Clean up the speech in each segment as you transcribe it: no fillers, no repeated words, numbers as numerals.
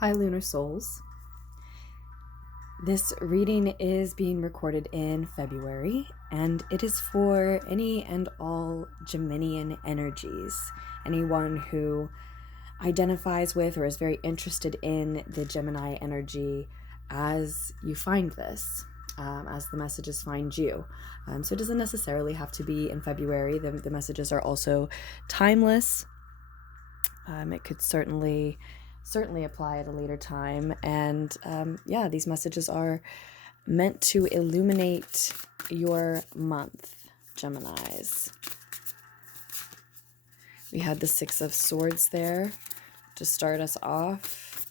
Hi, Lunar Souls. This reading is being recorded in February, and it is for any and all Geminian energies. Anyone who identifies with or is very interested in the Gemini energy as you find this, as the messages find you. So it doesn't necessarily have to be in February. The messages are also timeless. It could certainly apply at a later time. And these messages are meant to illuminate your month, Geminis. We had the Six of Swords there to start us off.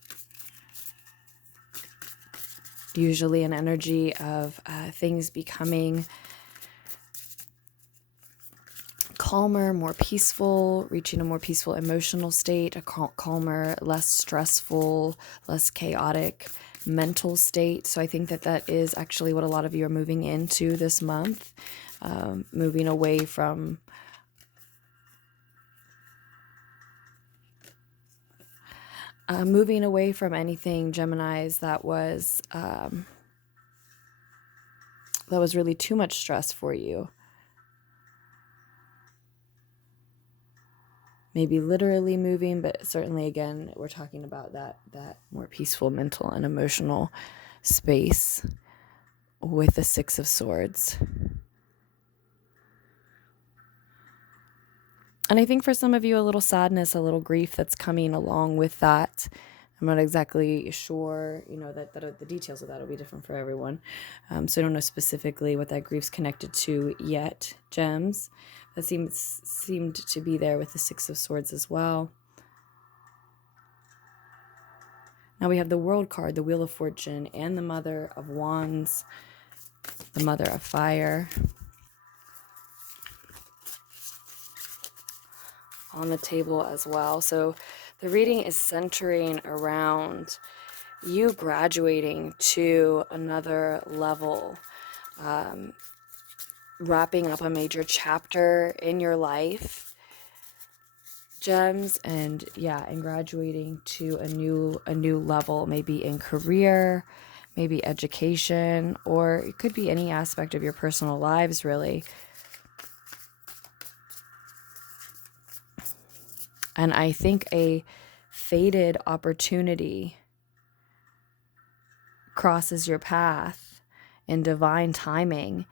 Usually an energy of things becoming calmer, more peaceful, reaching a more peaceful emotional state, a calmer, less stressful, less chaotic mental state. So I think that is actually what a lot of you are moving into this month, moving away from anything, Geminis, that was really too much stress for you. Maybe literally moving, but certainly, again, we're talking about that more peaceful mental and emotional space with the Six of Swords. And I think for some of you, a little sadness, a little grief that's coming along with that. I'm not exactly sure, that the details of that will be different for everyone. So I don't know specifically what that grief's connected to yet, Gems. That seemed to be there with the Six of Swords as well. Now we have the World card, the Wheel of Fortune, and the Mother of Wands, the Mother of Fire on the table as well. So the reading is centering around you graduating to another level, wrapping up a major chapter in your life, Gems, and graduating to a new level, maybe in career, maybe education, or it could be any aspect of your personal lives, really. And I think a fated opportunity crosses your path in divine timing.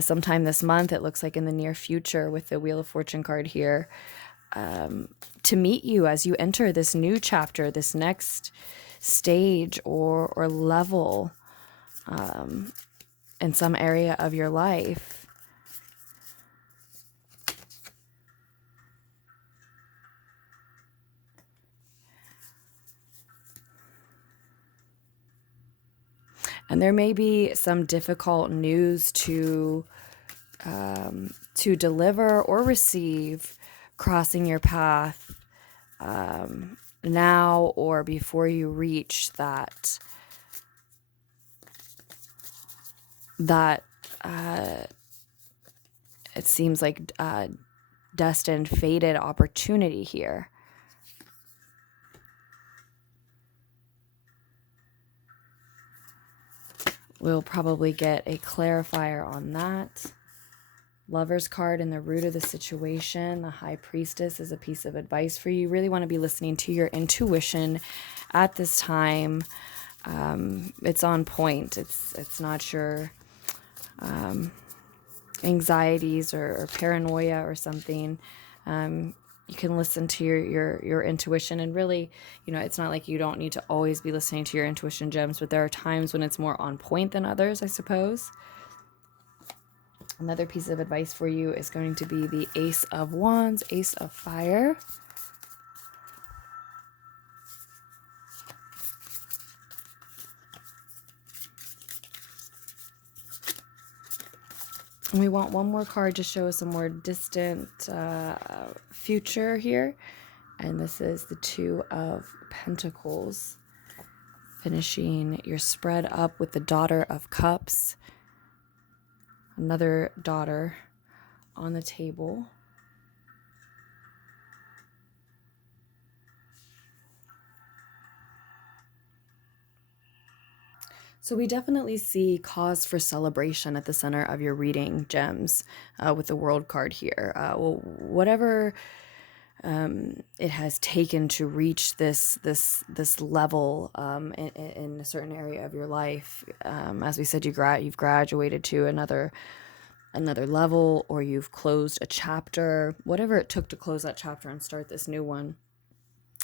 Sometime this month, it looks like in the near future, with the Wheel of Fortune card here, to meet you as you enter this new chapter, this next stage or level in some area of your life. And there may be some difficult news to deliver or receive crossing your path now or before you reach that it seems like destined, fated opportunity here. We'll probably get a clarifier on that. Lover's card in the root of the situation. The High Priestess is a piece of advice for you. You really want to be listening to your intuition at this time. It's on point. It's not your anxieties or paranoia or something. You can listen to your intuition, and really, it's not like you don't need to always be listening to your intuition, Gems, but there are times when it's more on point than others, I suppose. Another piece of advice for you is going to be the Ace of Wands, Ace of Fire. And we want one more card to show us a more distant future here. And this is the Two of Pentacles. Finishing your spread up with the Daughter of Cups. Another daughter on the table. So we definitely see cause for celebration at the center of your reading, Gems, with the World card here. Well, whatever it has taken to reach this level in a certain area of your life. As we said, you've graduated to another level, or you've closed a chapter. Whatever it took to close that chapter and start this new one,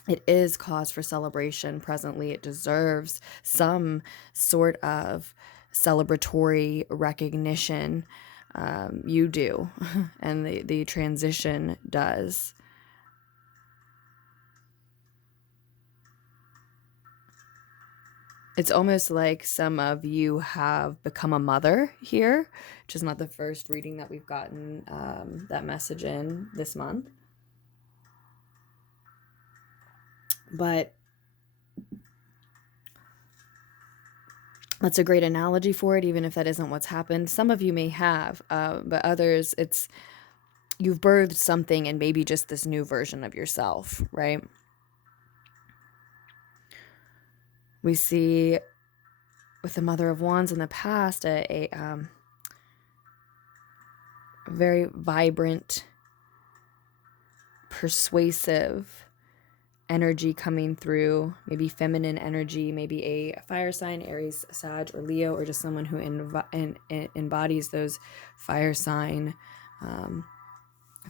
it is cause for celebration presently. It deserves some sort of celebratory recognition. You do, and the transition does. It's almost like some of you have become a mother here, which is not the first reading that we've gotten that message in this month. But that's a great analogy for it, even if that isn't what's happened. Some of you may have, but others, it's you've birthed something and maybe just this new version of yourself, right? We see with the Mother of Wands in the past a very vibrant, persuasive energy coming through, maybe feminine energy, maybe a fire sign, Aries, Sag, or Leo, or just someone who embodies those fire sign,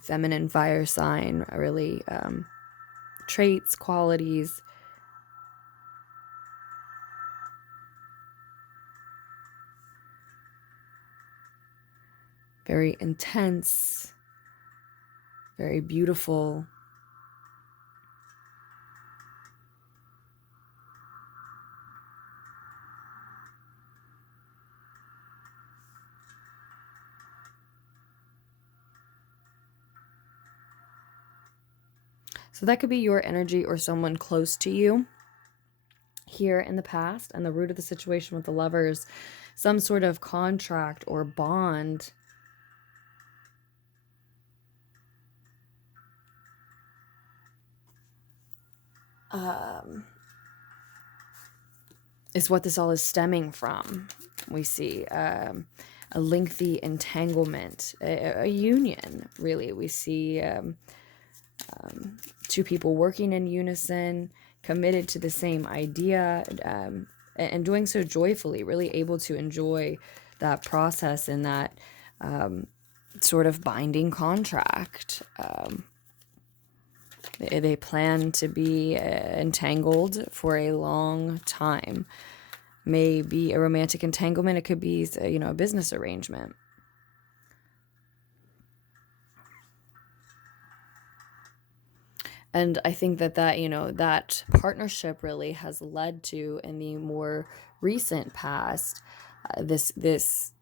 feminine fire sign, really traits, qualities. Very intense, very beautiful. So that could be your energy or someone close to you here in the past. And the root of the situation with the Lovers, some sort of contract or bond is what this all is stemming from. We see a lengthy entanglement, a union, really. We see two people working in unison, committed to the same idea, and doing so joyfully, really able to enjoy that process and that sort of binding contract. They plan to be entangled for a long time. Maybe a romantic entanglement. It could be, a business arrangement. And I think that partnership really has led to, in the more recent past, this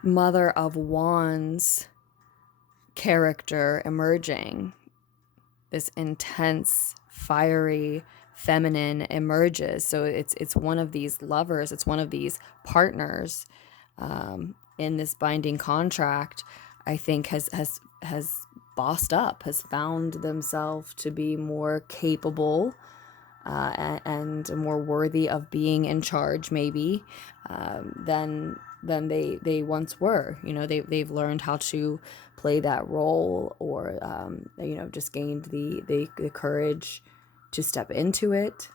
Mother of Wands character emerging. This intense, fiery, feminine emerges. So it's one of these lovers, it's one of these partners in this binding contract, I think has bossed up, has found themselves to be more capable and more worthy of being in charge, maybe, than they once were. They've learned how to play that role, or just gained the courage to step into it.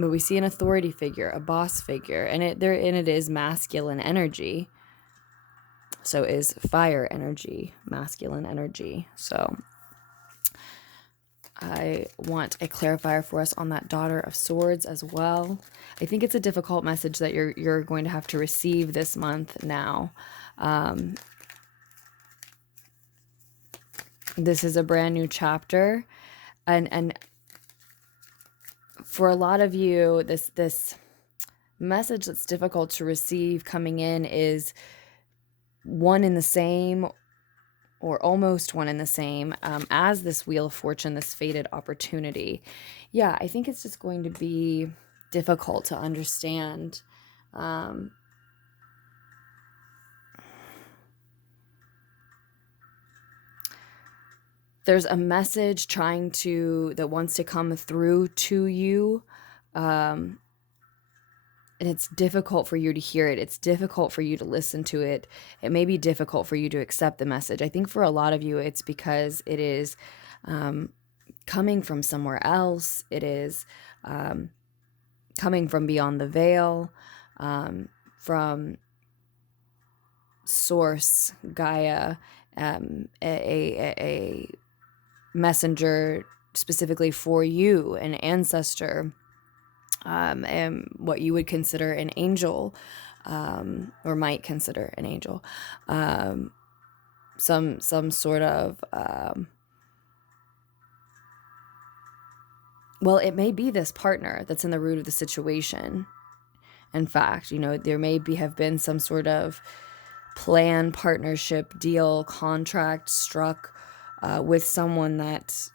But we see an authority figure, a boss figure, and it is masculine energy. So is fire energy masculine energy. So I want a clarifier for us on that Daughter of Swords as well. I think it's a difficult message that you're going to have to receive this month now. This is a brand new chapter, and for a lot of you, this message that's difficult to receive coming in is one in the same, or almost one in the same, as this Wheel of Fortune, this fated opportunity. Yeah, I think it's just going to be difficult to understand. there's a message that wants to come through to you. And it's difficult for you to hear it. It's difficult for you to listen to it. It may be difficult for you to accept the message. I think for a lot of you, it's because it is coming from somewhere else. It is coming from beyond the veil, from Source, Gaia, a messenger specifically for you, an ancestor, and what you would consider an angel, or might consider an angel, some sort of, well, it may be this partner that's in the root of the situation. In fact, there may have been some sort of plan, partnership, deal, contract struck with someone that,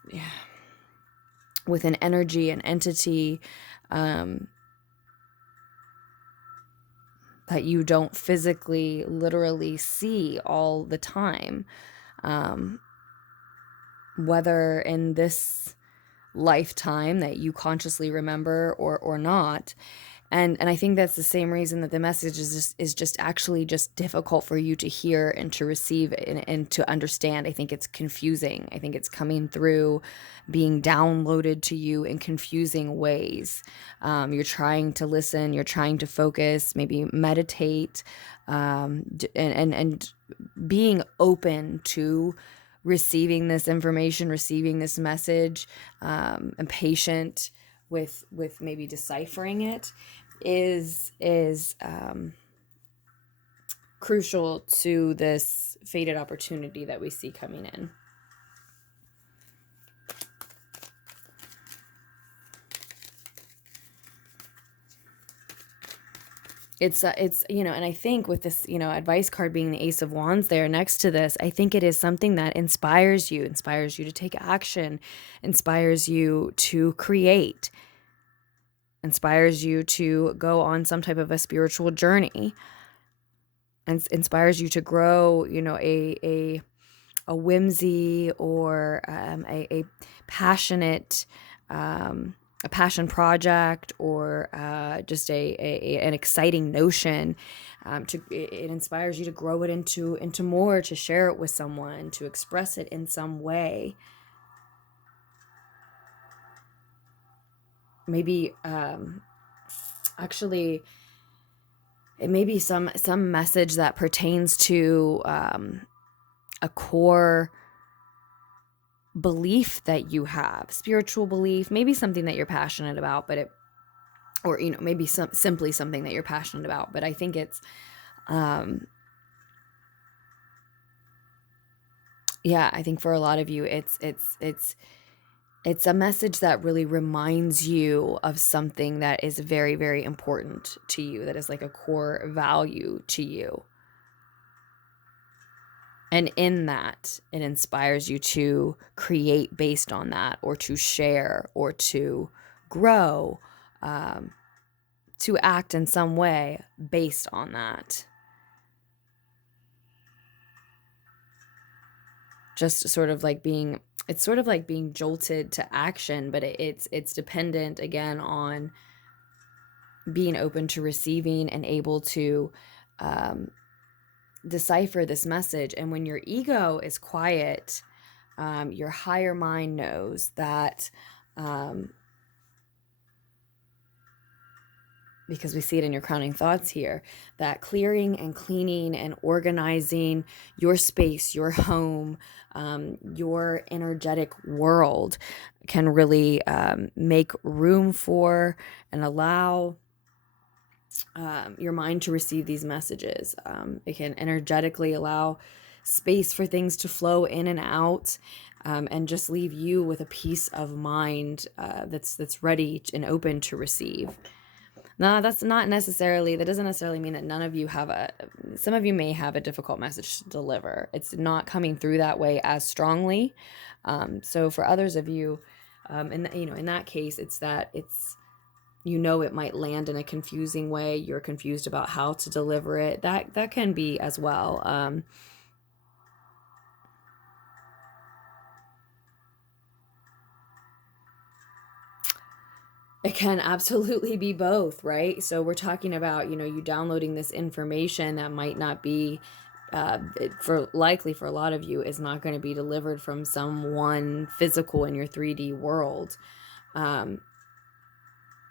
with an energy, an entity that you don't physically, literally see all the time. Whether in this lifetime that you consciously remember or not. And I think that's the same reason that the message is just actually just difficult for you to hear and to receive and to understand. I think it's confusing. I think it's coming through, being downloaded to you in confusing ways. You're trying to listen, you're trying to focus, maybe meditate, and being open to receiving this information, receiving this message, and patient with maybe deciphering it is crucial to this fated opportunity that we see coming in. It's and I think with this, advice card being the Ace of Wands there next to this, I think it is something that inspires you to take action, inspires you to create, inspires you to go on some type of a spiritual journey, and inspires you to grow, a whimsy or a passionate, a passion project, or just an exciting notion. It inspires you to grow it into more, to share it with someone, to express it in some way. Maybe actually it may be some message that pertains to a core belief that you have, spiritual belief, maybe something that you're passionate about, but maybe simply something that you're passionate about. But I think it's I think for a lot of you, it's a message that really reminds you of something that is very, very important to you, that is like a core value to you. And in that, it inspires you to create based on that, or to share, or to grow, to act in some way based on that. Just sort of like being jolted to action, but it's dependent again on being open to receiving and able to decipher this message. And when your ego is quiet, your higher mind knows that, because we see it in your crowning thoughts here, that clearing and cleaning and organizing your space, your home, your energetic world can really make room for and allow your mind to receive these messages. It can energetically allow space for things to flow in and out, and just leave you with a peace of mind that's ready and open to receive. Now, that doesn't necessarily mean that none of you some of you may have a difficult message to deliver. It's not coming through that way as strongly. So for others of you, in that case, it might land in a confusing way. You're confused about how to deliver it. That can be as well. It can absolutely be both, right? So we're talking about, you downloading this information that might not be, likely for a lot of you, is not going to be delivered from someone physical in your 3D world.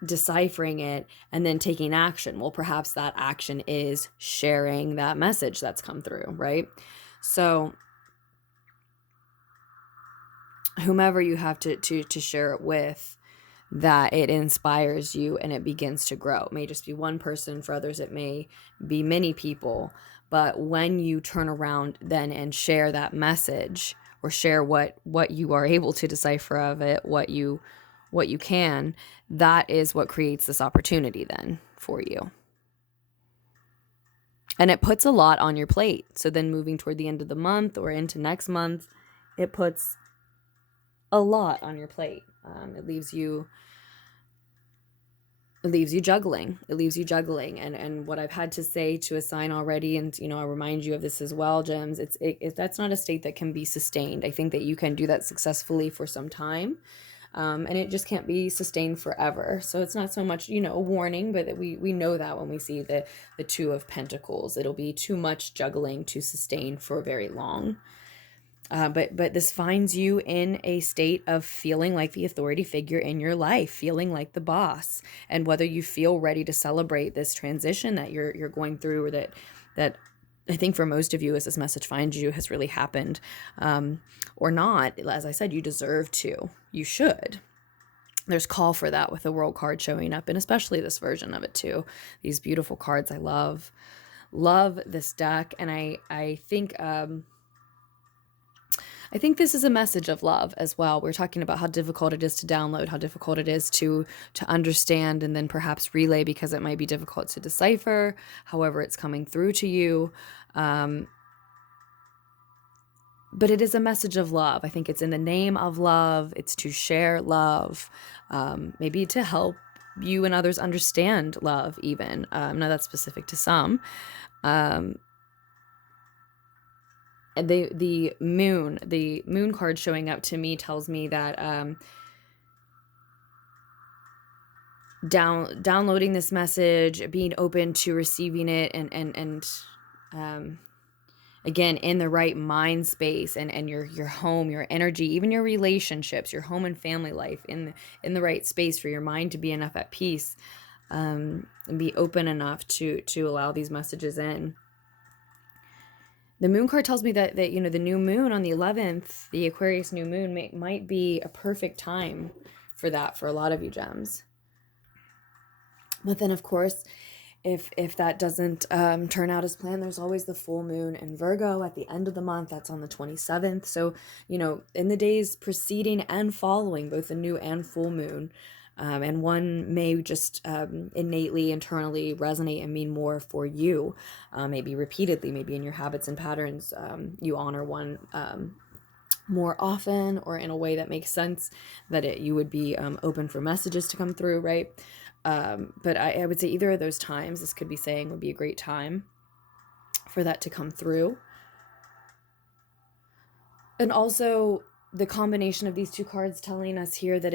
Deciphering it and then taking action. Well, perhaps that action is sharing that message that's come through, right? So whomever you have to share it with, that it inspires you and it begins to grow. It may just be one person. For others, it may be many people. But when you turn around then and share that message, or share what you are able to decipher of it, what you can, that is what creates this opportunity then for you. And it puts a lot on your plate. So then moving toward the end of the month or into next month, it puts a lot on your plate. It leaves you juggling. And what I've had to say to a sign already, and I'll remind you of this as well, Gems, that's not a state that can be sustained. I think that you can do that successfully for some time, and it just can't be sustained forever. So it's not so much, a warning, but that we know that when we see the Two of Pentacles, it'll be too much juggling to sustain for very long. But this finds you in a state of feeling like the authority figure in your life, feeling like the boss. And whether you feel ready to celebrate this transition that you're going through, or that I think for most of you, as this message finds you, has really happened, or not, as I said, you deserve to. You should. There's call for that with the World card showing up, and especially this version of it too. These beautiful cards, I love this deck, and I think this is a message of love as well. We're talking about how difficult it is to download, how difficult it is to understand, and then perhaps relay, because it might be difficult to decipher, however it's coming through to you. But it is a message of love. I think it's in the name of love. It's to share love, maybe to help you and others understand love even. Now that's specific to some. And the moon card showing up to me tells me that downloading this message, being open to receiving it, and again, in the right mind space, and your home, your energy, even your relationships, your home and family life, in the right space for your mind to be enough at peace, and be open enough to allow these messages in. The moon card tells me that the new moon on the 11th, the Aquarius new moon, might be a perfect time for that for a lot of you, Gems. But then, of course, if that doesn't turn out as planned, there's always the full moon in Virgo at the end of the month. That's on the 27th. So, in the days preceding and following both the new and full moon, and one may just innately, internally resonate and mean more for you, maybe repeatedly, maybe in your habits and patterns, you honor one more often, or in a way that makes sense, that you would be open for messages to come through, right? But I would say either of those times, this could be saying, would be a great time for that to come through. And also the combination of these two cards telling us here that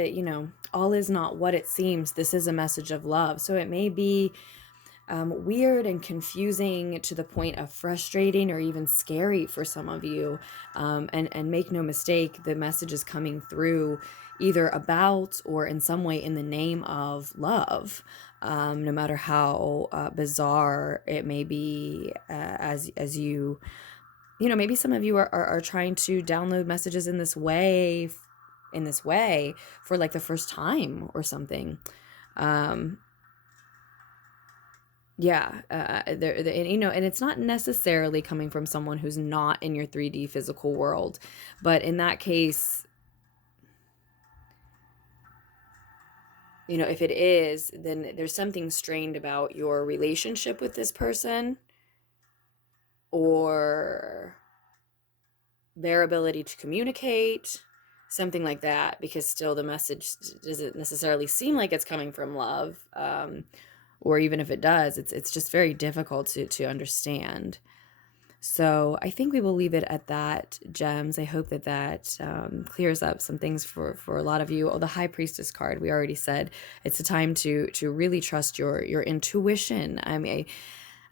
all is not what it seems. This is a message of love. So it may be weird and confusing to the point of frustrating or even scary for some of you. And make no mistake, the message is coming through either about or in some way in the name of love, no matter how bizarre it may be, as you maybe some of you are trying to download messages in this way for like the first time or something. And it's not necessarily coming from someone who's not in your 3D physical world, but in that case, if it is, then there's something strained about your relationship with this person, or their ability to communicate, something like that, because still the message doesn't necessarily seem like it's coming from love, or even if it does, it's just very difficult to understand. So I think we will leave it at that, Gems. I hope that that clears up some things for a lot of you. Oh, the High Priestess card, we already said it's a time to really trust your intuition. I mean,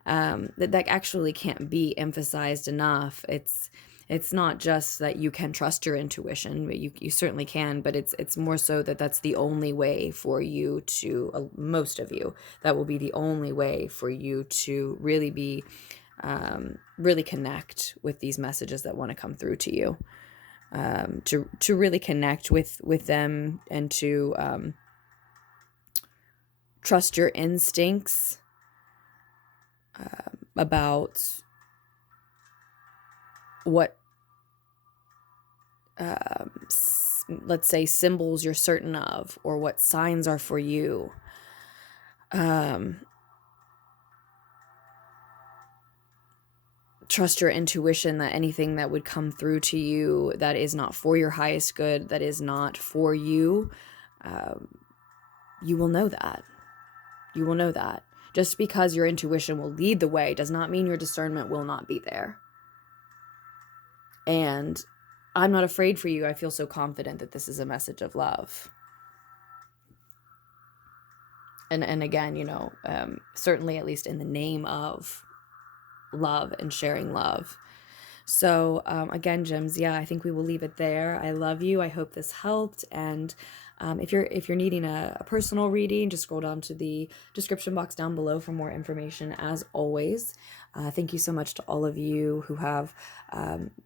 that actually can't be emphasized enough. It's not just that you can trust your intuition, but you certainly can, but it's more so that that's the only way for you to, most of you, that will be the only way for you to really be, really connect with these messages that want to come through to you, to really connect with them, and to trust your instincts about what, let's say, symbols you're certain of, or what signs are for you. Trust your intuition that anything that would come through to you that is not for your highest good, that is not for you, you will know that. You will know that. Just because your intuition will lead the way does not mean your discernment will not be there. And I'm not afraid for you. I feel so confident that this is a message of love. And again, you know, certainly at least in the name of love and sharing love. So again, Gems, yeah, I think we will leave it there. I love you. I hope this helped. And if you're needing a personal reading, just scroll down to the description box down below for more information. As always, thank you so much to all of you who have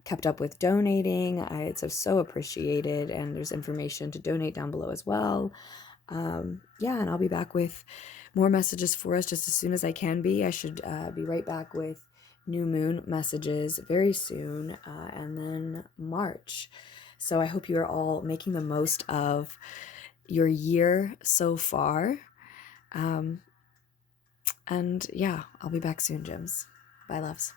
kept up with donating. It's so appreciated, and there's information to donate down below as well. Yeah, and I'll be back with more messages for us just as soon as I can be. I should be right back with new moon messages very soon, and then March. So I hope you are all making the most of your year so far. And yeah, I'll be back soon, Gems. Bye, loves.